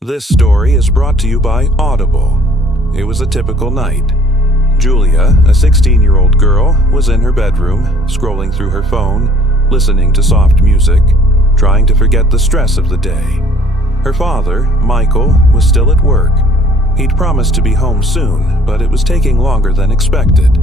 This story is brought to you by Audible. It was a typical night. Julia, a 16-year-old girl, was in her bedroom, scrolling through her phone, listening to soft music, trying to forget the stress of the day. Her father, Michael, was still at work. He'd promised to be home soon, but it was taking longer than expected.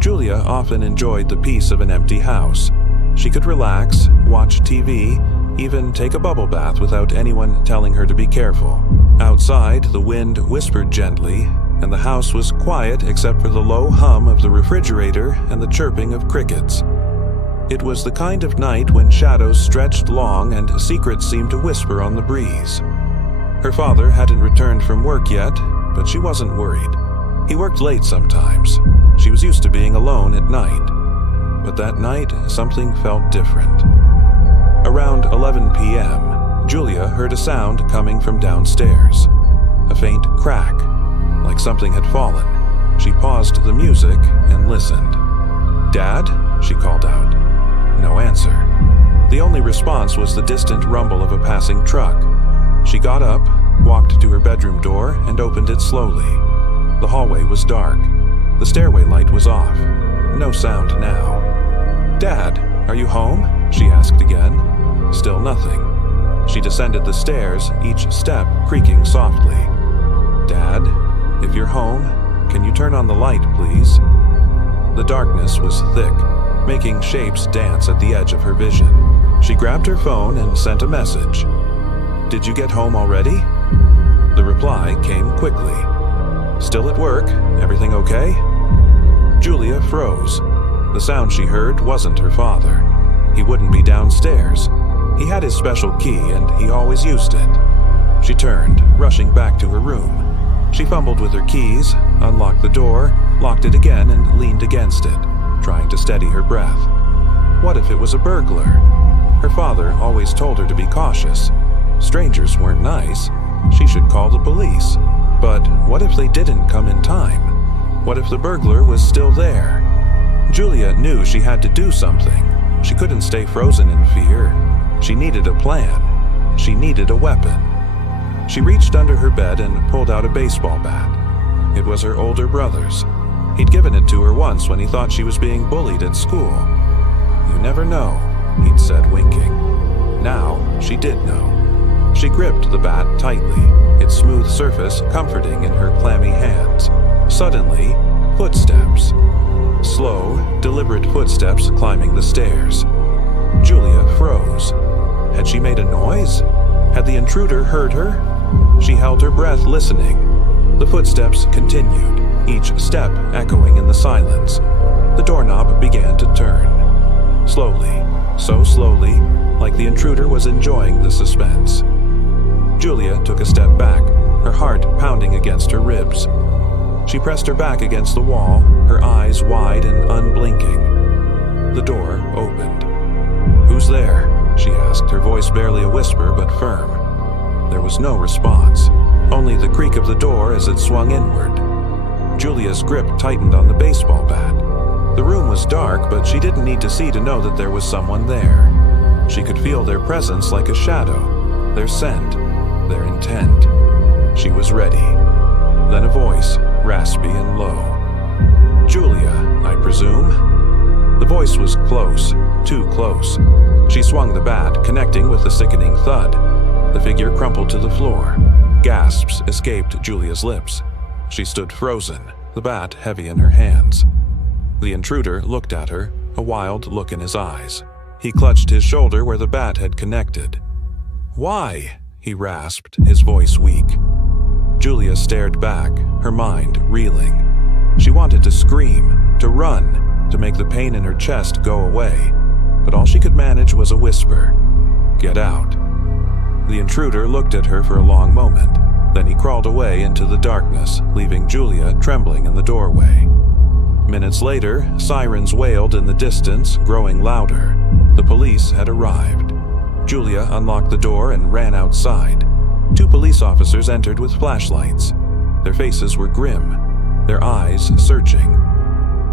Julia often enjoyed the peace of an empty house. She could relax, watch TV, even take a bubble bath without anyone telling her to be careful. Outside, the wind whispered gently, and the house was quiet except for the low hum of the refrigerator and the chirping of crickets. It was the kind of night when shadows stretched long and secrets seemed to whisper on the breeze. Her father hadn't returned from work yet, but she wasn't worried. He worked late sometimes. She was used to being alone at night. But that night, something felt different. Around 11 p.m., Julia heard a sound coming from downstairs. A faint crack, like something had fallen. She paused the music and listened. "Dad?" she called out. No answer. The only response was the distant rumble of a passing truck. She got up, walked to her bedroom door, and opened it slowly. The hallway was dark. The stairway light was off. No sound now. "Dad, are you home?" she asked again. Still nothing. She descended the stairs, each step creaking softly. "Dad, if you're home, can you turn on the light, please?" The darkness was thick, making shapes dance at the edge of her vision. She grabbed her phone and sent a message. "Did you get home already?" The reply came quickly. "Still at work? Everything okay?" Julia froze. The sound she heard wasn't her father. He wouldn't be downstairs. He had his special key, and he always used it. She turned, rushing back to her room. She fumbled with her keys, unlocked the door, locked it again, and leaned against it, trying to steady her breath. What if it was a burglar? Her father always told her to be cautious. Strangers weren't nice. She should call the police. But what if they didn't come in time? What if the burglar was still there? Julia knew she had to do something. She couldn't stay frozen in fear. She needed a plan. She needed a weapon. She reached under her bed and pulled out a baseball bat. It was her older brother's. He'd given it to her once when he thought she was being bullied at school. "You never know," he'd said, winking. Now she did know. She gripped the bat tightly, its smooth surface comforting in her clammy hands. Suddenly, footsteps. Slow, deliberate footsteps climbing the stairs. Julia froze. Had she made a noise? Had the intruder heard her? She held her breath, listening. The footsteps continued, each step echoing in the silence. The doorknob began to turn. Slowly, so slowly, like the intruder was enjoying the suspense. Julia took a step back, her heart pounding against her ribs. She pressed her back against the wall, her eyes wide and unblinking. The door opened. "Who's there?" she asked, her voice barely a whisper but firm. There was no response, only the creak of the door as it swung inward. Julia's grip tightened on the baseball bat. The room was dark, but she didn't need to see to know that there was someone there. She could feel their presence like a shadow, their scent, their intent. She was ready. Then a voice, raspy and low. "Julia, I presume?" The voice was close, too close. She swung the bat, connecting with the sickening thud. The figure crumpled to the floor. Gasps escaped Julia's lips. She stood frozen, the bat heavy in her hands. The intruder looked at her, a wild look in his eyes. He clutched his shoulder where the bat had connected. "Why?" he rasped, his voice weak. Julia stared back, her mind reeling. She wanted to scream, to run, to make the pain in her chest go away, but all she could manage was a whisper. "Get out." The intruder looked at her for a long moment. Then he crawled away into the darkness, leaving Julia trembling in the doorway. Minutes later, sirens wailed in the distance, growing louder. The police had arrived. Julia unlocked the door and ran outside. 2 police officers entered with flashlights. Their faces were grim, their eyes searching.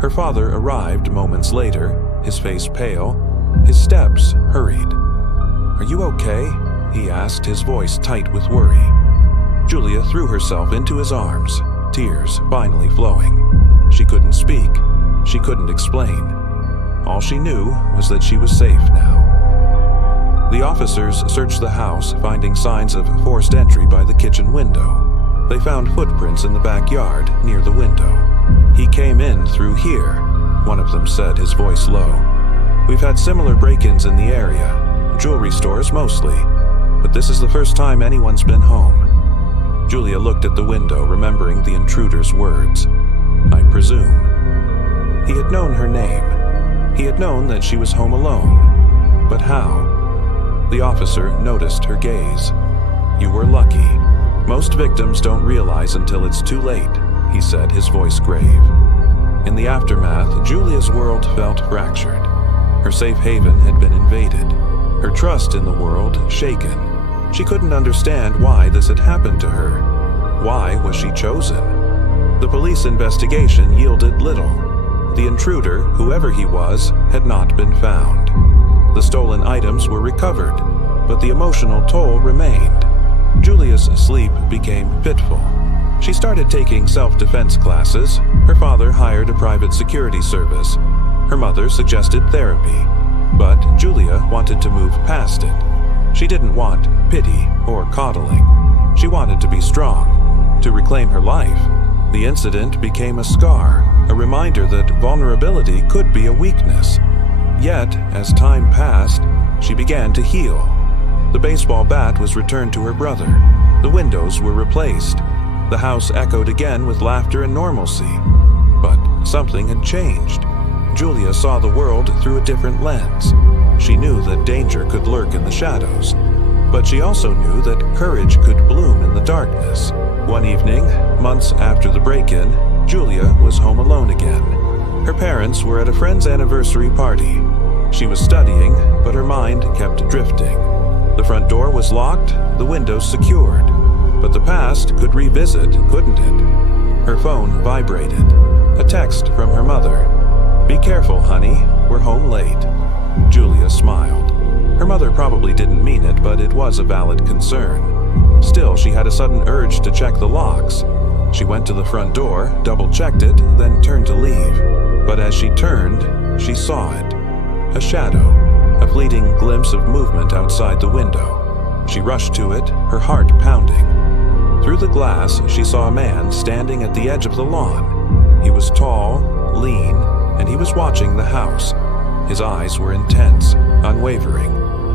Her father arrived moments later, his face pale, his steps hurried. "Are you okay?" he asked, his voice tight with worry. Julia threw herself into his arms, tears finally flowing. She couldn't speak. She couldn't explain. All she knew was that she was safe now. The officers searched the house, finding signs of forced entry by the kitchen window. They found footprints in the backyard near the window. "He came in through here," one of them said, his voice low. "We've had similar break-ins in the area, jewelry stores mostly, but this is the first time anyone's been home." Julia looked at the window, remembering the intruder's words. "I presume." He had known her name. He had known that she was home alone. But how? The officer noticed her gaze. "You were lucky. Most victims don't realize until it's too late," he said, his voice grave. In the aftermath, Julia's world felt fractured. Her safe haven had been invaded. Her trust in the world shaken. She couldn't understand why this had happened to her. Why was she chosen? The police investigation yielded little. The intruder, whoever he was, had not been found. The stolen items were recovered, but the emotional toll remained. Julia's sleep became fitful. She started taking self-defense classes. Her father hired a private security service. Her mother suggested therapy. But Julia wanted to move past it. She didn't want pity or coddling. She wanted to be strong, to reclaim her life. The incident became a scar, a reminder that vulnerability could be a weakness. Yet, as time passed, she began to heal. The baseball bat was returned to her brother. The windows were replaced. The house echoed again with laughter and normalcy. But something had changed. Julia saw the world through a different lens. She knew that danger could lurk in the shadows, but she also knew that courage could bloom in the darkness. One evening, months after the break-in, Julia was home alone again. Her parents were at a friend's anniversary party. She was studying, but her mind kept drifting. The front door was locked, the windows secured. But the past could revisit, couldn't it? Her phone vibrated. A text from her mother. "Be careful, honey. We're home late." Julia smiled. Her mother probably didn't mean it, but it was a valid concern. Still, she had a sudden urge to check the locks. She went to the front door, double-checked it, then turned to leave. But as she turned, she saw it. A shadow, a fleeting glimpse of movement outside the window. She rushed to it, her heart pounding. Through the glass, she saw a man standing at the edge of the lawn. He was tall, lean, and he was watching the house. His eyes were intense, unwavering.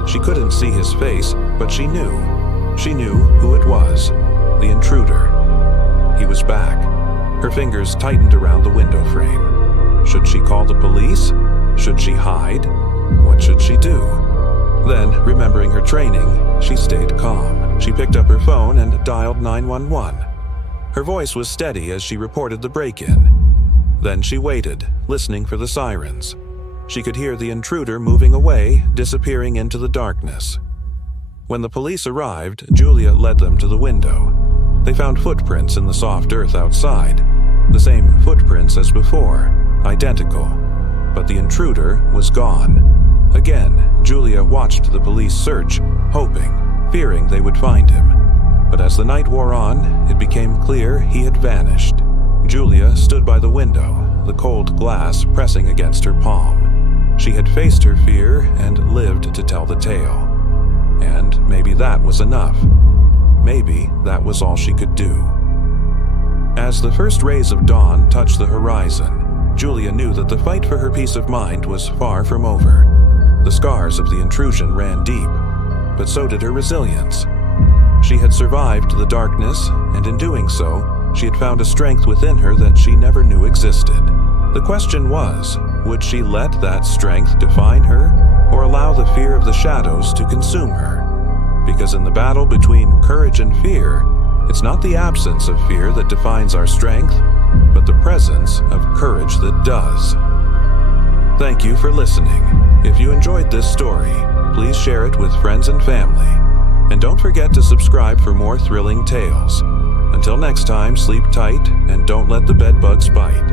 She couldn't see his face, but she knew. She knew who it was. The intruder. He was back. Her fingers tightened around the window frame. Should she call the police? Should she hide? What should she do? Then, remembering her training, she stayed calm. She picked up her phone and dialed 911. Her voice was steady as she reported the break-in. Then she waited, listening for the sirens. She could hear the intruder moving away, disappearing into the darkness. When the police arrived, Julia led them to the window. They found footprints in the soft earth outside, the same footprints as before, identical. But the intruder was gone. Again, Julia watched the police search, hoping, fearing they would find him. But as the night wore on, it became clear he had vanished. Julia stood by the window, the cold glass pressing against her palm. She had faced her fear and lived to tell the tale. And maybe that was enough. Maybe that was all she could do. As the first rays of dawn touched the horizon, Julia knew that the fight for her peace of mind was far from over. The scars of the intrusion ran deep, but so did her resilience. She had survived the darkness, and in doing so, she had found a strength within her that she never knew existed. The question was, would she let that strength define her, or allow the fear of the shadows to consume her? Because in the battle between courage and fear, it's not the absence of fear that defines our strength, but the presence of courage that does. Thank you for listening. If you enjoyed this story, please share it with friends and family. And don't forget to subscribe for more thrilling tales. Until next time, sleep tight and don't let the bedbugs bite.